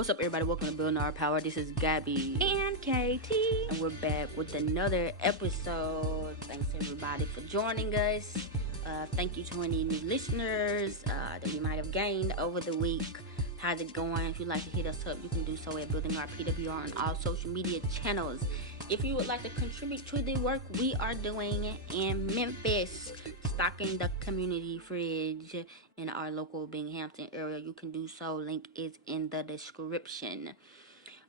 What's up, everybody? Welcome to Building Our Power. This is Gabby and KT, and we're back with another episode. Thanks everybody for joining us. Thank you to any new listeners that we might have gained over the week. How's it going? If you'd like to hit us up, you can do so at Building Our PWR on all social media channels. If you would like to contribute to the work we are doing in Memphis, stocking the community fridge in our local Binghamton area, you can do so. Link is in the description.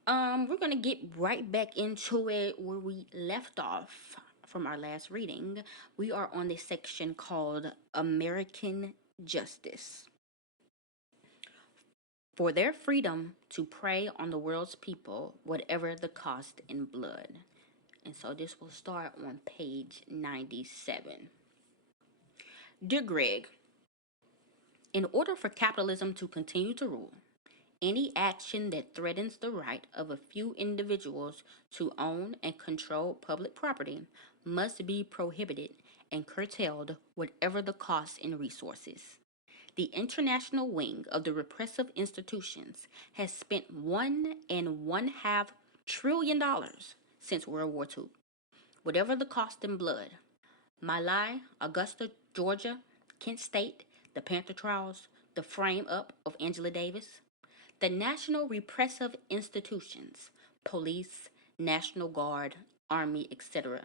We're gonna get right back into it where we left off from our last reading. We are on the section called American Justice. For their freedom to prey on the world's people, whatever the cost in blood. And so this will start on page 97. Dear Greg, in order for capitalism to continue to rule, any action that threatens the right of a few individuals to own and control public property must be prohibited and curtailed, whatever the cost in resources. The international wing of the repressive institutions has spent $1.5 trillion since World War II. Whatever the cost in blood. My Lai, Augusta, Georgia, Kent State, the Panther Trials, the frame-up of Angela Davis. The national repressive institutions, police, National Guard, Army, etc.,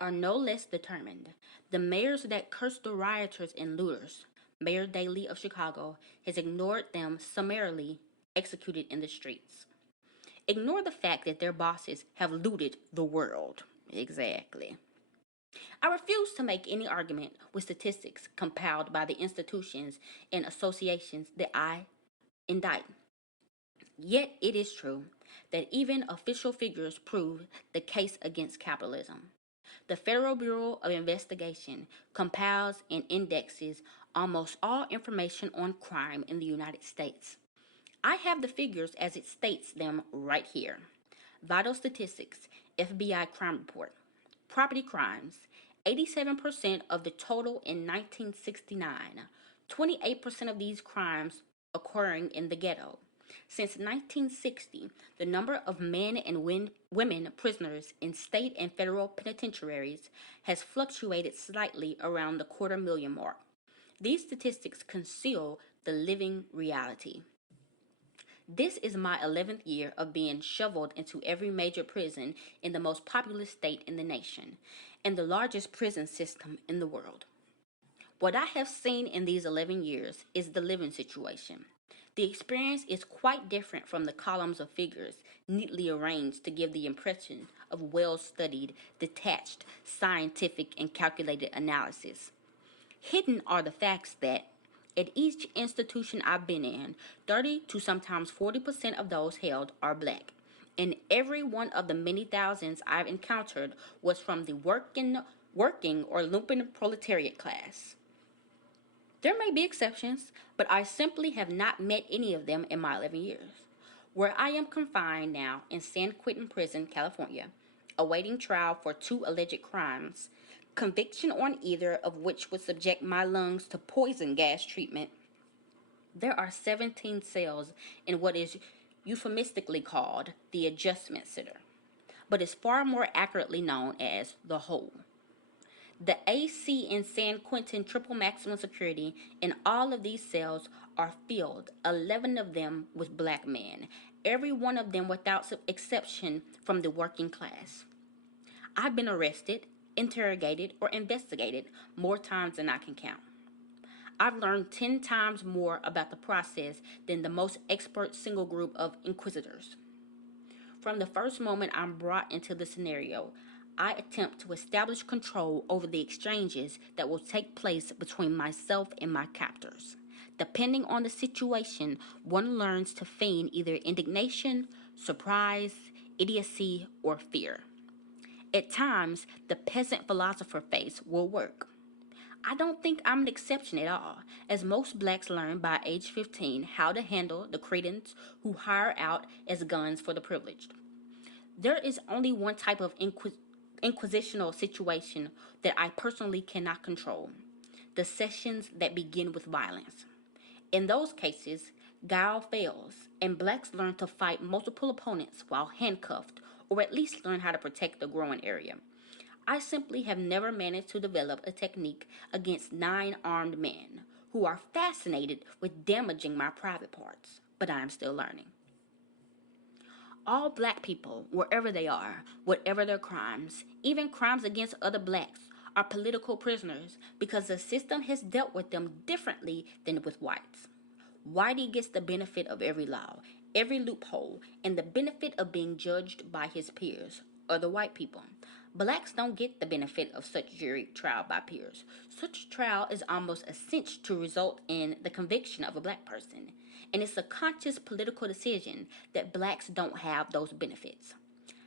are no less determined. The mayors that cursed the rioters and looters, Mayor Daley of Chicago, has ignored them summarily executed in the streets. Ignore the fact that their bosses have looted the world. Exactly. I refuse to make any argument with statistics compiled by the institutions and associations that I indict. Yet it is true that even official figures prove the case against capitalism. The Federal Bureau of Investigation compiles and indexes almost all information on crime in the United States. I have the figures as it states them right here. Vital Statistics, FBI Crime Report. Property crimes, 87% of the total in 1969. 28% of these crimes occurring in the ghetto. Since 1960, the number of men and women prisoners in state and federal penitentiaries has fluctuated slightly around the 250,000 mark. These statistics conceal the living reality. This is my 11th year of being shoveled into every major prison in the most populous state in the nation and the largest prison system in the world. What I have seen in these 11 years is the living situation. The experience is quite different from the columns of figures neatly arranged to give the impression of well-studied, detached, scientific, and calculated analysis. Hidden are the facts that, at each institution I've been in, 30 to sometimes 40% of those held are black. And every one of the many thousands I've encountered was from the working or lumpen proletariat class. There may be exceptions, but I simply have not met any of them in my 11 years. Where I am confined now in San Quentin Prison, California, awaiting trial for 2 alleged crimes, conviction on either of which would subject my lungs to poison gas treatment. There are 17 cells in what is euphemistically called the Adjustment Center, but is far more accurately known as the Hole. The AC in San Quentin triple maximum security in all of these cells are filled, 11 of them with black men, every one of them without exception from the working class. I've been arrested, interrogated, or investigated more times than I can count. I've learned 10 times more about the process than the most expert single group of inquisitors. From the first moment I'm brought into the scenario, I attempt to establish control over the exchanges that will take place between myself and my captors. Depending on the situation, one learns to feign either indignation, surprise, idiocy, or fear. At times, the peasant philosopher face will work. I don't think I'm an exception at all, as most blacks learn by age 15 how to handle the cretins who hire out as guns for the privileged. There is only one type of inquisitional situation that I personally cannot control: the sessions that begin with violence. In those cases, Guile fails, and blacks learn to fight multiple opponents while handcuffed, or at least learn how to protect the growing area. I simply have never managed to develop a technique against 9 armed men who are fascinated with damaging my private parts, but I am still learning. All black people, wherever they are, whatever their crimes, even crimes against other blacks, are political prisoners because the system has dealt with them differently than with whites. Whitey gets the benefit of every law, every loophole, and the benefit of being judged by his peers, other white people. Blacks don't get the benefit of such jury trial by peers. Such trial is almost a cinch to result in the conviction of a black person, and it's a conscious political decision that blacks don't have those benefits.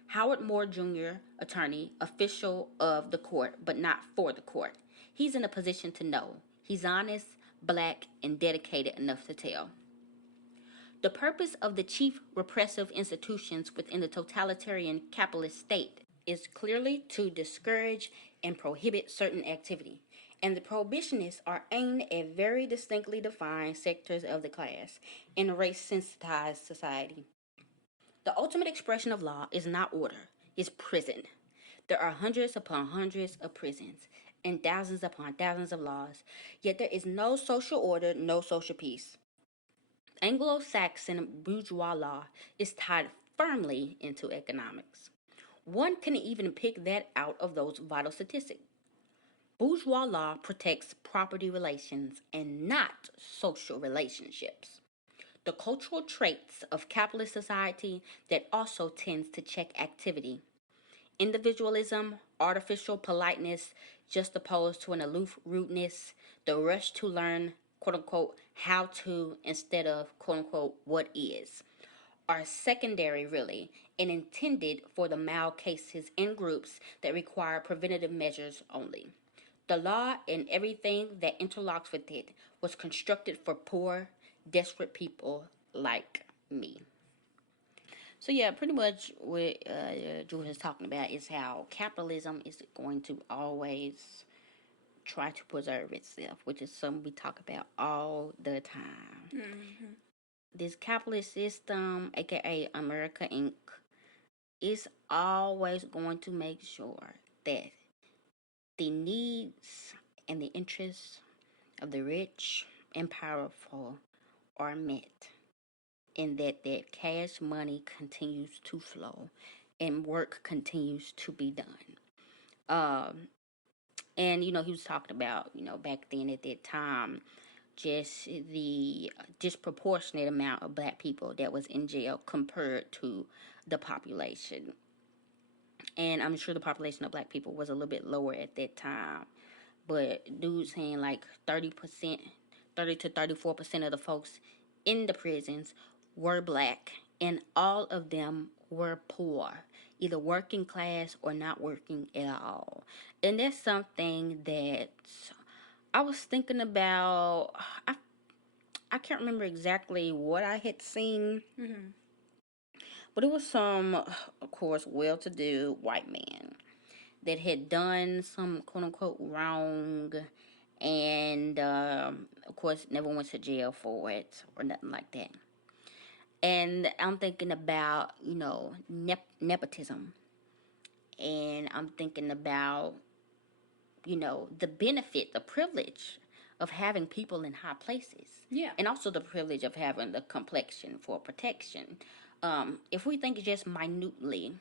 Howard Moore Jr., attorney, official of the court, but not for the court. He's in a position to know. He's honest, black, and dedicated enough to tell. The purpose of the chief repressive institutions within the totalitarian capitalist state is clearly to discourage and prohibit certain activity, and the prohibitionists are aimed at very distinctly defined sectors of the class in a race-sensitized society. The ultimate expression of law is not order, it's prison. There are hundreds upon hundreds of prisons and thousands upon thousands of laws, yet there is no social order, no social peace. Anglo-Saxon bourgeois law is tied firmly into economics. One can even pick that out of those vital statistics. Bourgeois law protects property relations and not social relationships. The cultural traits of capitalist society that also tends to check activity. Individualism, artificial politeness, just opposed to an aloof rudeness, the rush to learn, quote unquote, how to instead of, quote unquote, what is, are secondary, really, and intended for the mild cases in groups that require preventative measures only. The law and everything that interlocks with it was constructed for poor, desperate people like me. So yeah, pretty much what George is talking about is how capitalism is going to always try to preserve itself, which is something we talk about all the time. Mm-hmm. This capitalist system, aka America Inc., is always going to make sure that the needs and the interests of the rich and powerful are met, and that cash money continues to flow and work continues to be done. Um, and he was talking about back then at that time, just the disproportionate amount of black people that was in jail compared to the population. And I'm sure the population of black people was a little bit lower at that time. But dudes saying like 30%, 30 to 34% of the folks in the prisons were black, and all of them were poor, either working class or not working at all. And that's something that I was thinking about. I can't remember exactly what I had seen, but it was some, of course, well-to-do white man that had done some quote-unquote wrong, and of course never went to jail for it or nothing like that. And I'm thinking about nepotism, and I'm thinking about the benefit, the privilege of having people in high places. Yeah. And also the privilege of having the complexion for protection. If we think just minutely,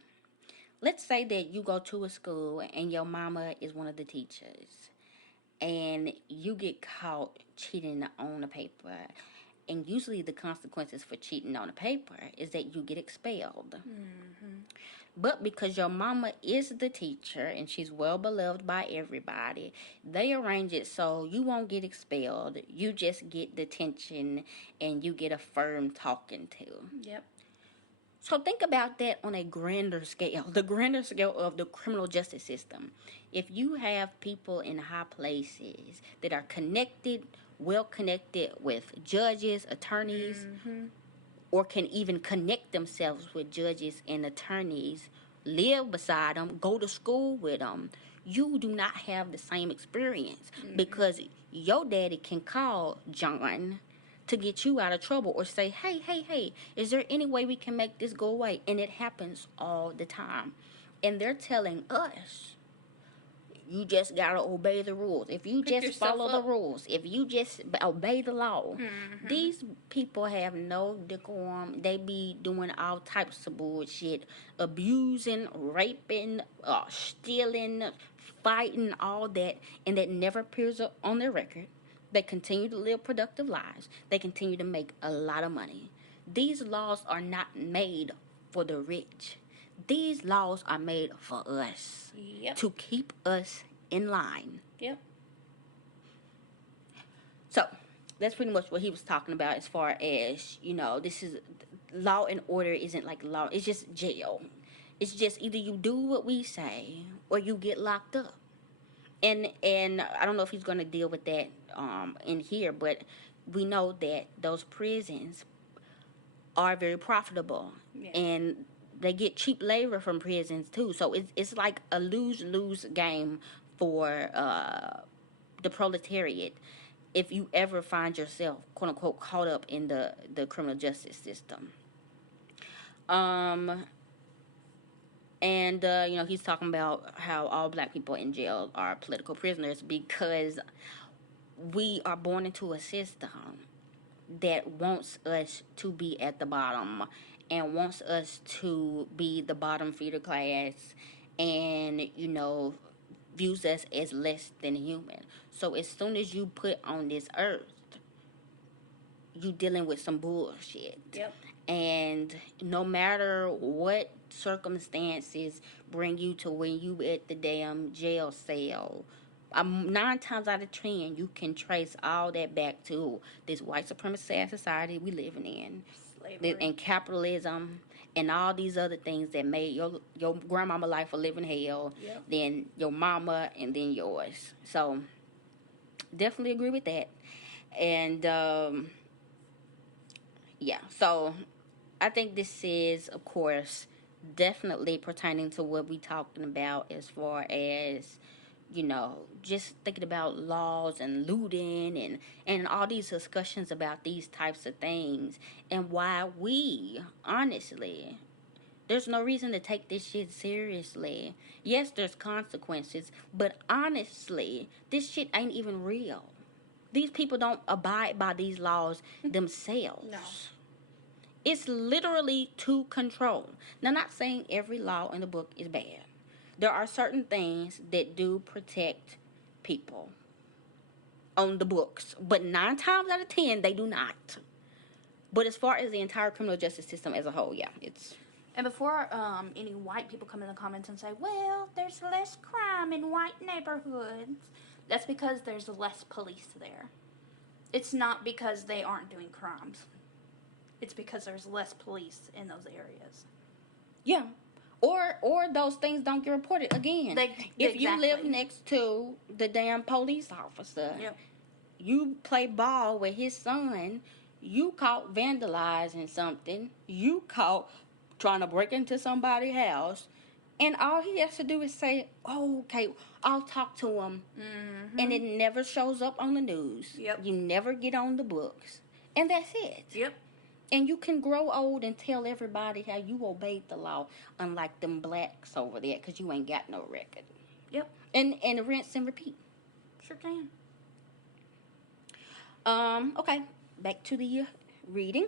let's say that you go to a school and your mama is one of the teachers, and you get caught cheating on a paper. And usually the consequences for cheating on a paper is that you get expelled. Mm-hmm. But because your mama is the teacher and she's well beloved by everybody, they arrange it so you won't get expelled. You just get detention and you get a firm talking to. Yep. So think about that on a grander scale, the grander scale of the criminal justice system. If you have people in high places that are connected, well connected with judges, attorneys, or can even connect themselves with judges and attorneys, live beside them, go to school with them, you do not have the same experience because your daddy can call John to get you out of trouble or say, hey, hey, hey, is there any way we can make this go away? And it happens all the time. And they're telling us, you just gotta obey the rules. If you Pick just yourself follow the up. rules, if you just obey the law, Mm-hmm. these people have no decorum. They be doing all types of bullshit, abusing, raping, stealing, fighting, all that, and that never appears on their record. They continue to live productive lives. They continue to make a lot of money. These laws are not made for the rich. These laws are made for us, Yep. to keep us in line. Yep. So that's pretty much what he was talking about as far as, this is law and order isn't like law. It's just jail. It's just either you do what we say or you get locked up. And I don't know if he's going to deal with that in here, but we know that those prisons are very profitable. Yeah. And they get cheap labor from prisons too. So it's like a lose-lose game for the proletariat if you ever find yourself, quote unquote, caught up in the criminal justice system. And he's talking about how all black people in jail are political prisoners because we are born into a system that wants us to be at the bottom and wants us to be the bottom feeder class, and views us as less than human. So as soon as you put on this earth, you dealing with some bullshit. Yep. And no matter what circumstances bring you to when you at the damn jail cell, 9 times out of 10, you can trace all that back to this white supremacist society we living in, Slavery, and capitalism, and all these other things that made your grandmama life a living hell. Yep. Then your mama, and then yours. So definitely agree with that. And yeah, so I think this is, of course, definitely pertaining to what we talking about as far as, just thinking about laws and looting and all these discussions about these types of things, and why we, honestly, there's no reason to take this shit seriously. Yes, there's consequences, but honestly, this shit ain't even real. These people don't abide by these laws themselves. No. It's literally to control. Now, not saying every law in the book is bad. There are certain things that do protect people on the books, but 9 times out of 10, they do not. But as far as the entire criminal justice system as a whole, yeah, it's... And before any white people come in the comments and say, well, there's less crime in white neighborhoods, that's because there's less police there. It's not because they aren't doing crimes. It's because there's less police in those areas. Yeah. Or those things don't get reported again. If you live next to the damn police officer, yep, you play ball with his son, you caught vandalizing something, you caught trying to break into somebody's house, and all he has to do is say, oh, okay, I'll talk to him. Mm-hmm. And it never shows up on the news. Yep. You never get on the books. And that's it. Yep. And you can grow old and tell everybody how you obeyed the law, unlike them blacks over there, because you ain't got no record. Yep. And rinse and repeat. Sure can. Okay, back to the reading.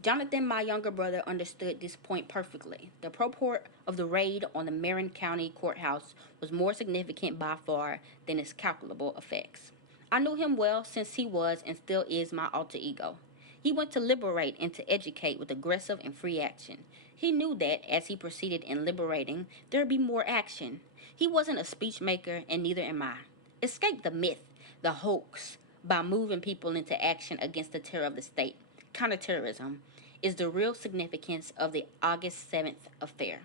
Jonathan, my younger brother, understood this point perfectly. The purport of the raid on the Marin County courthouse was more significant by far than its calculable effects. I knew him well since he was and still is my alter ego. He went to liberate and to educate with aggressive and free action. He knew that, as he proceeded in liberating, there would be more action. He wasn't a speech maker, and neither am I. Escape the myth, the hoax, by moving people into action against the terror of the state. Counterterrorism is the real significance of the August 7th affair.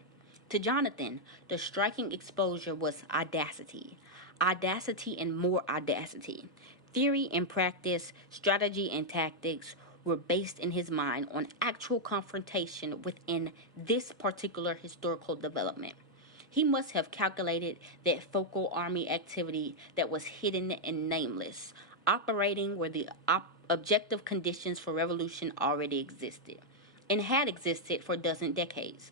To Jonathan, the striking exposure was audacity. Audacity and more audacity. Theory and practice, strategy and tactics were based in his mind on actual confrontation within this particular historical development. He must have calculated that focal army activity that was hidden and nameless, operating where the objective conditions for revolution already existed and had existed for a dozen decades,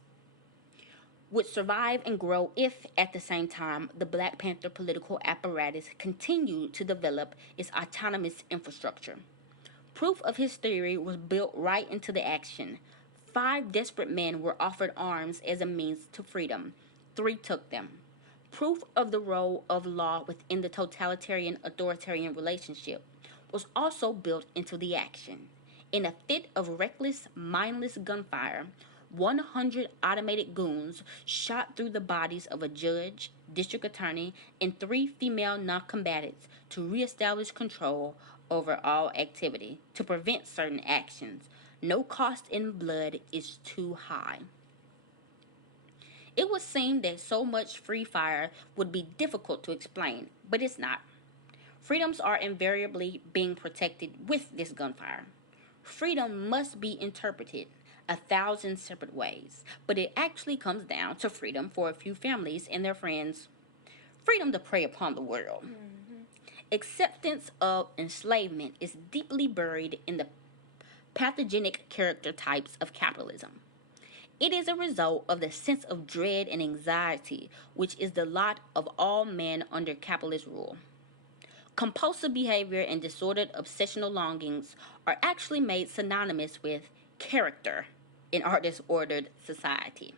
would survive and grow if, at the same time, the Black Panther political apparatus continued to develop its autonomous infrastructure. Proof of his theory was built right into the action. 5 desperate men were offered arms as a means to freedom. 3 took them. Proof of the role of law within the totalitarian authoritarian relationship was also built into the action. In a fit of reckless, mindless gunfire, 100 automated goons shot through the bodies of a judge, district attorney, and 3 female non-combatants to reestablish control over all activity, to prevent certain actions. No cost in blood is too high. It would seem that so much free fire would be difficult to explain, but it's not. Freedoms are invariably being protected with this gunfire. Freedom must be interpreted 1,000 separate ways, but it actually comes down to freedom for a few families and their friends. Freedom to prey upon the world. Acceptance of enslavement is deeply buried in the pathogenic character types of capitalism. It is a result of the sense of dread and anxiety which is the lot of all men under capitalist rule. Compulsive behavior and disordered obsessional longings are actually made synonymous with character in our disordered society.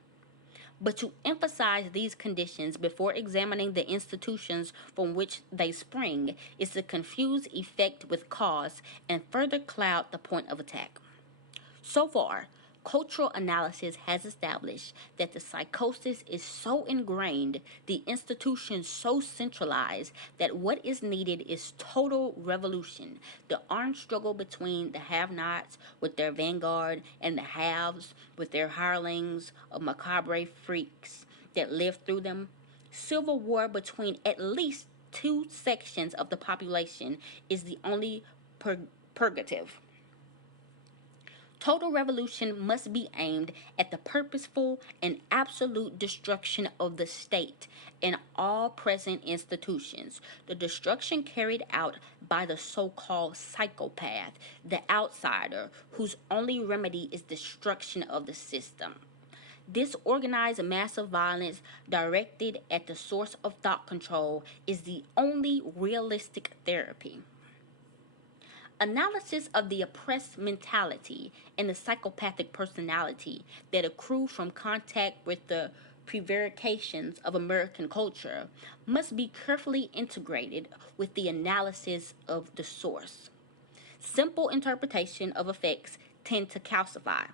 But to emphasize these conditions before examining the institutions from which they spring is to confuse effect with cause and further cloud the point of attack. So far, cultural analysis has established that the psychosis is so ingrained, the institutions so centralized, that what is needed is total revolution. The armed struggle between the have-nots with their vanguard and the haves with their hirelings of macabre freaks that live through them. Civil war between at least 2 sections of the population is the only purgative. Total revolution must be aimed at the purposeful and absolute destruction of the state and all present institutions. The destruction carried out by the so-called psychopath, the outsider, whose only remedy is destruction of the system. This organized massive violence directed at the source of thought control is the only realistic therapy. Analysis of the oppressed mentality and the psychopathic personality that accrue from contact with the prevarications of American culture must be carefully integrated with the analysis of the source. Simple interpretation of effects tend to calcify.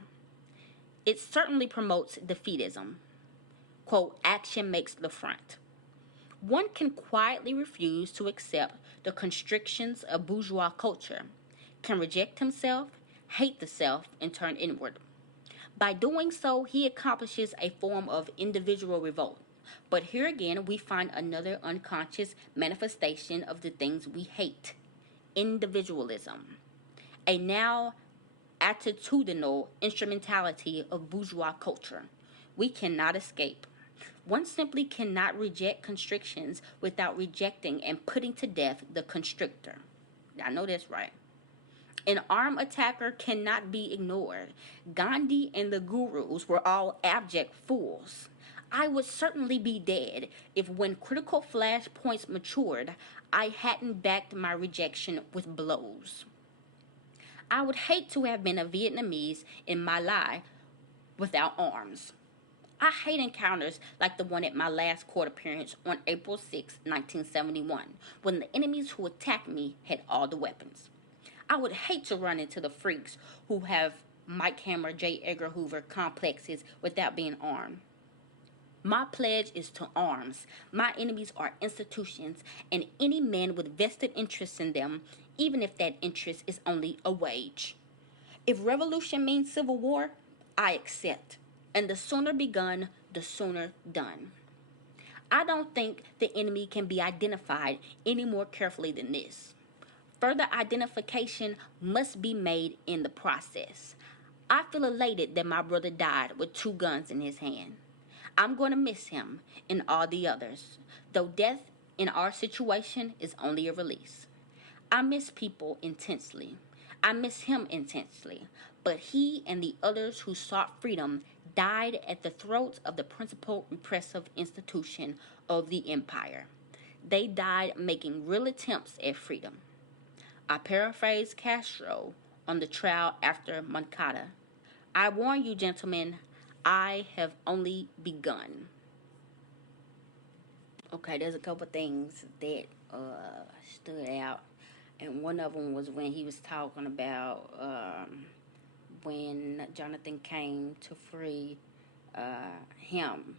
It certainly promotes defeatism. Quote, action makes the front. One can quietly refuse to accept the constrictions of bourgeois culture, can reject himself, hate the self, and turn inward. By doing so, he accomplishes a form of individual revolt. But here again, we find another unconscious manifestation of the things we hate: individualism, a now attitudinal instrumentality of bourgeois culture. We cannot escape. One simply cannot reject constrictions without rejecting and putting to death the constrictor. I know that's right. An armed attacker cannot be ignored. Ghandi and the gurus were all abject fools. I would certainly be dead if, when critical flashpoints matured, I hadn't backed my rejection with blows. I would hate to have been a Vietnamese in My Lai without arms. I hate encounters like the one at my last court appearance on April 6, 1971, when the enemies who attacked me had all the weapons. I would hate to run into the freaks who have Mike Hammer, J. Edgar Hoover complexes without being armed. My pledge is to arms. My enemies are institutions and any man with vested interests in them, even if that interest is only a wage. If revolution means civil war, I accept. And the sooner begun, the sooner done. I don't think the enemy can be identified any more carefully than this. Further identification must be made in the process. I feel elated that my brother died with 2 guns in his hand. I'm going to miss him and all the others, though death in our situation is only a release. I miss people intensely. I miss him intensely, but he and the others who sought freedom died at the throats of the principal repressive institution of the empire. They died making real attempts at freedom. I paraphrase Castro on the trial after Moncada. I warn you, gentlemen, I have only begun. Okay, there's a couple things that stood out, and one of them was when he was talking about when Jonathan came to free him,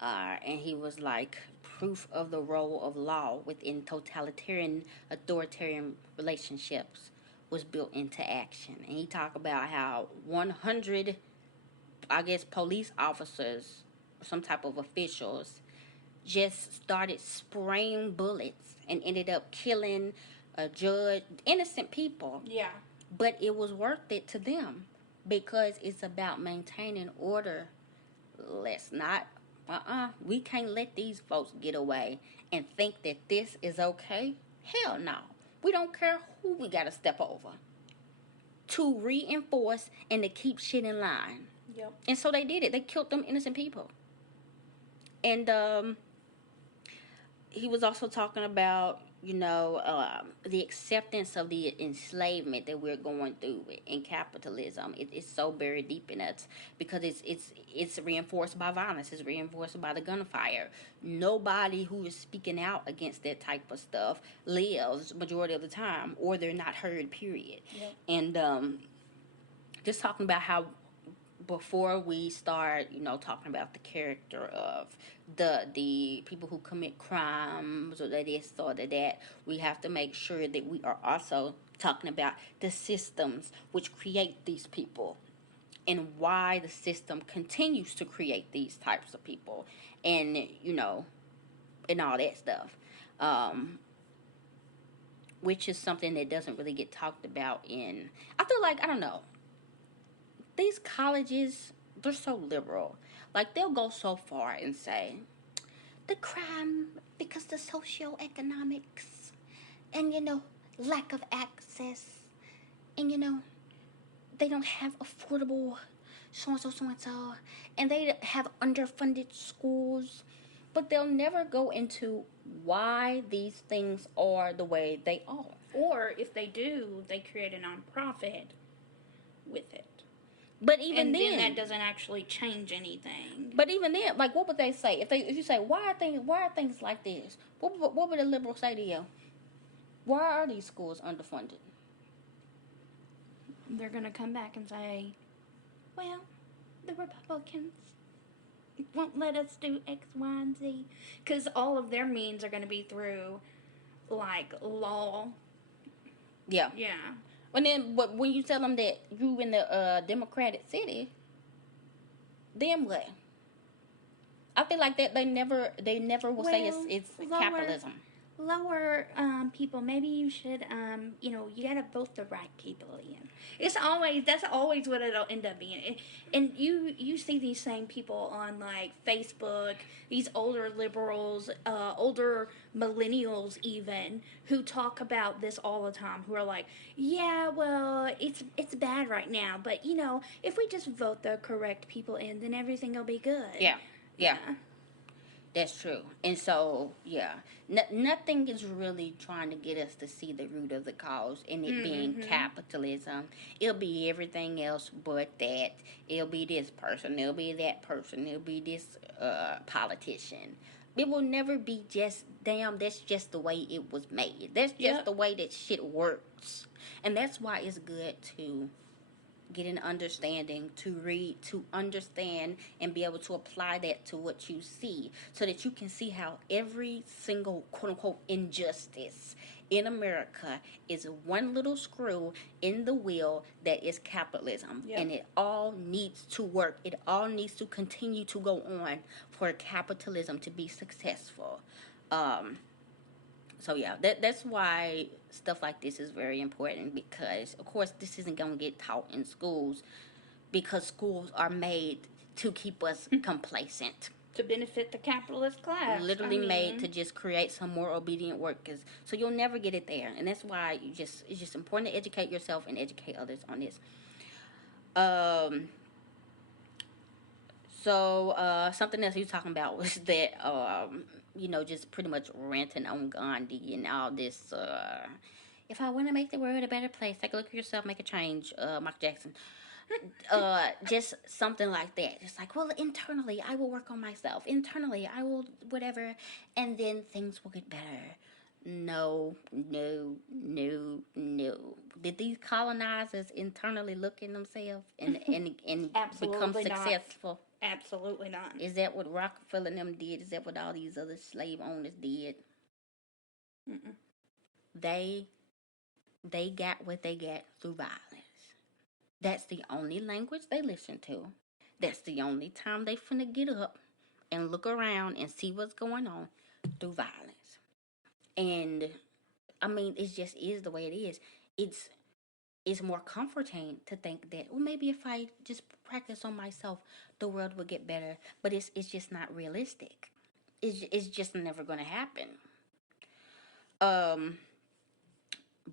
and he was like proof of the role of law within totalitarian, authoritarian relationships was built into action, and he talked about how 100, I guess, police officers, some type of officials just started spraying bullets and ended up killing a judge, innocent people. Yeah. But it was worth it to them because it's about maintaining order. Let's not, we can't let these folks get away and think that this is okay. Hell no. We don't care who we got to step over to reinforce and to keep shit in line. Yep. And so they did it. They killed them innocent people. And he was also talking about, the acceptance of the enslavement that we're going through in capitalism. It's so buried deep in us because it's reinforced by violence. It's reinforced by the gunfire. Nobody who is speaking out against that type of stuff lives majority of the time, or they're not heard. Period. Yep. And just talking about how, before we start, talking about the character of the people who commit crimes or this or that, we have to make sure that we are also talking about the systems which create these people and why the system continues to create these types of people, and and all that stuff, which is something that doesn't really get talked about in, I feel like, I don't know, these colleges, they're so liberal. Like, they'll go so far and say, the crime, because the socioeconomics, and, lack of access, and, they don't have affordable so-and-so, and they have underfunded schools. But they'll never go into why these things are the way they are. Or, if they do, they create a nonprofit with it. But even then that doesn't actually change anything. But even then, like, what would they say if you say, why are things like this? What would a liberal say to you? Why are these schools underfunded? They're gonna come back and say, well, the Republicans won't let us do X, Y, and Z, because all of their means are gonna be through, like, law. Yeah. Yeah. But when you tell them that you in the Democratic city, then what? I feel like that they never will say it's capitalism. Lower people. Maybe you should you gotta vote the right people in. That's always what it'll end up being. And you see these same people on, like, Facebook, these older liberals, older millennials even, who talk about this all the time, who are like, yeah, well, it's bad right now, but if we just vote the correct people in, then everything will be good. Yeah. That's true. And so, yeah, nothing is really trying to get us to see the root of the cause, and it being capitalism. It'll be everything else but that. It'll be this person. It'll be that person. It'll be this politician. It will never be just, damn, that's just the way it was made. That's just the way that shit works. And that's why it's good to get an understanding, to read, to understand, and be able to apply that to what you see, so that you can see how every single quote-unquote injustice in America is one little screw in the wheel that is capitalism. And it all needs to work. It all needs to continue to go on for capitalism to be successful. So yeah, that's why stuff like this is very important, because of course this isn't going to get taught in schools, because schools are made to keep us complacent. To benefit the capitalist class. I literally made to mean, just create some more obedient workers. So you'll never get it there, and that's why it's just important to educate yourself and educate others on this. Um, something else he was talking about was that just pretty much ranting on Gandhi and all this. If I want to make the world a better place, take a look at yourself, make a change. Michael Jackson. Just something like that. Just like, well, internally, I will work on myself. Internally, I will whatever, and then things will get better. No, no, no, no. Did these colonizers internally look in themselves and become absolutely not. successful? Absolutely not. Is that what Rockefeller and them did? Is that what all these other slave owners did? Mm-mm. They they got what they got through violence. That's the only language they listen to. That's the only time they finna get up and look around and see what's going on through violence. And I mean, it just is the way it is. It's it's more comforting to think that, well, maybe if I just practice on myself, the world will get better. But it's just not realistic. It's just never gonna happen. Um,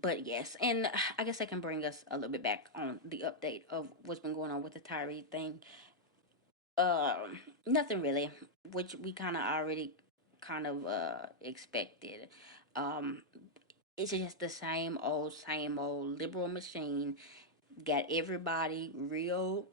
but yes, and I guess I can bring us a little bit back on the update of what's been going on with the Tyree thing. Nothing really, which we kind of already kind of expected. Um, it's just the same old liberal machine. Got everybody real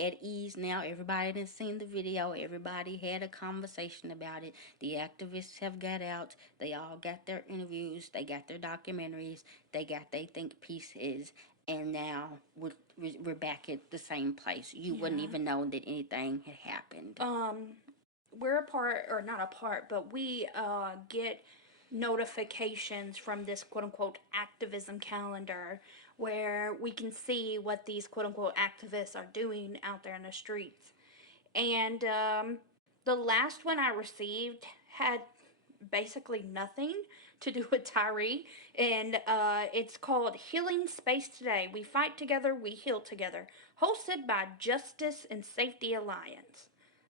at ease now. Everybody has seen the video. Everybody had a conversation about it. The activists have got out. They all got their interviews. They got their documentaries. They got they think pieces. And now we're back at the same place. You wouldn't Yeah. even know that anything had happened. We're a part, or not a part, but we get notifications from this quote unquote activism calendar where we can see what these quote unquote activists are doing out there in the streets. And the last one I received had basically nothing to do with Tyree, and it's called Healing Space Today. We fight together, we heal together. Hosted by Justice and Safety Alliance.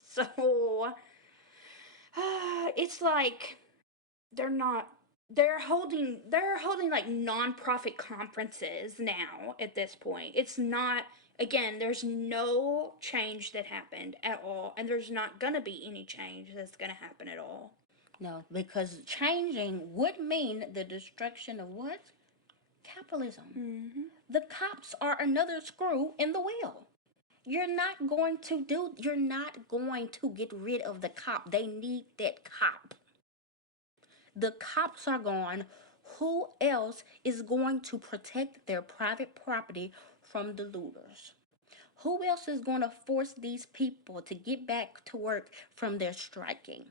So it's like they're not they're holding like nonprofit conferences now at this point. It's not, again, there's no change that happened at all, and there's not gonna be any change that's gonna happen at all. No, because changing would mean the destruction of what? Capitalism. Mm-hmm. The cops are another screw in the wheel. You're not going to get rid of the cop. They need that cop. The cops are gone. Who else is going to protect their private property from the looters? Who else is going to force these people to get back to work from their striking?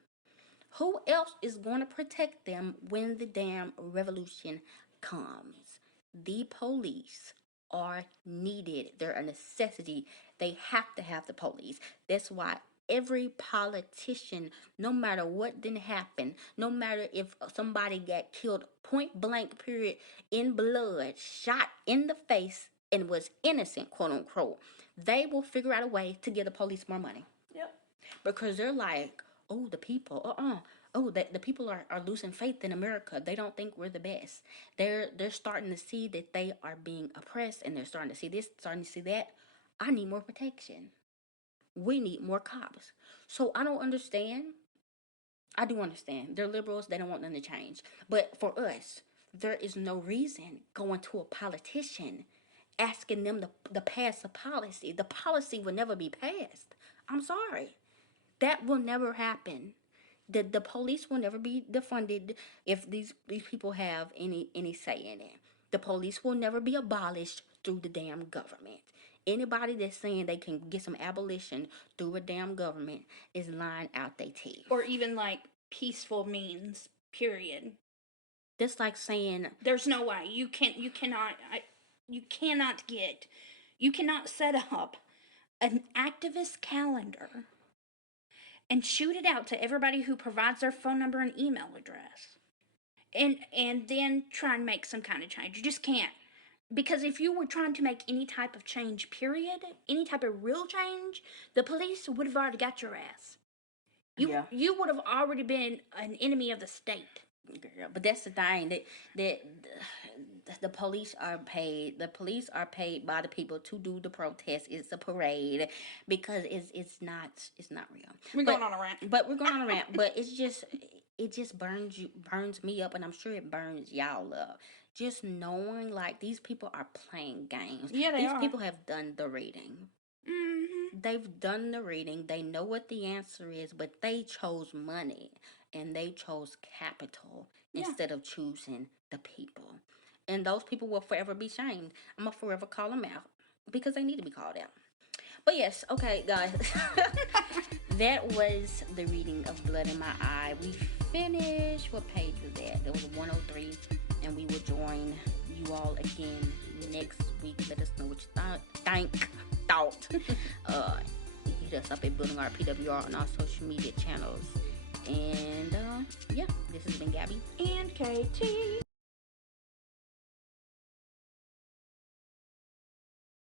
Who else is going to protect them when the damn revolution comes? The police are needed. They're a necessity. They have to have the police. That's why every politician, no matter what didn't happen, no matter if somebody got killed point blank, period, in blood, shot in the face, and was innocent, quote unquote, they will figure out a way to give the police more money. Yep. Because they're like, oh, the people, oh, the people are losing faith in America. They don't think we're the best. They're starting to see that they are being oppressed, and they're starting to see this, starting to see that. I need more protection. We need more cops. So I don't understand. I do understand. They're liberals. They don't want them to change. But for us, there is no reason going to a politician asking them to pass a policy. The policy will never be passed. I'm sorry. That will never happen. The police will never be defunded if these people have any say in it. The police will never be abolished through the damn government. Anybody that's saying they can get some abolition through a damn government is lying out their teeth. Or even like peaceful means, period. That's like saying There's no way. You cannot set up an activist calendar and shoot it out to everybody who provides their phone number and email address, and then try and make some kind of change. You just can't. Because if you were trying to make any type of change, period, any type of real change, the police would have already got your ass. You would have already been an enemy of the state. Girl, but that's the thing that the police are paid. The police are paid by the people to do the protest. It's a parade because it's not real. We're going on a rant. But we're going on a rant. But it just burns me up, and I'm sure it burns y'all up. Just knowing like these people are playing games. Yeah, they these are. people have done the reading. Mm-hmm. They've done the reading. They know what the answer is, but they chose money and they chose capital instead of choosing the people. And those people will forever be shamed. I'm going to forever call them out because they need to be called out. But yes, okay, guys. That was the reading of Blood in My Eye. We finished. What page was that? That was 103. And we will join you all again next week. Let us know what you thought. Hit us up at Building Our PWR on our social media channels. And yeah, this has been Gabby and KT.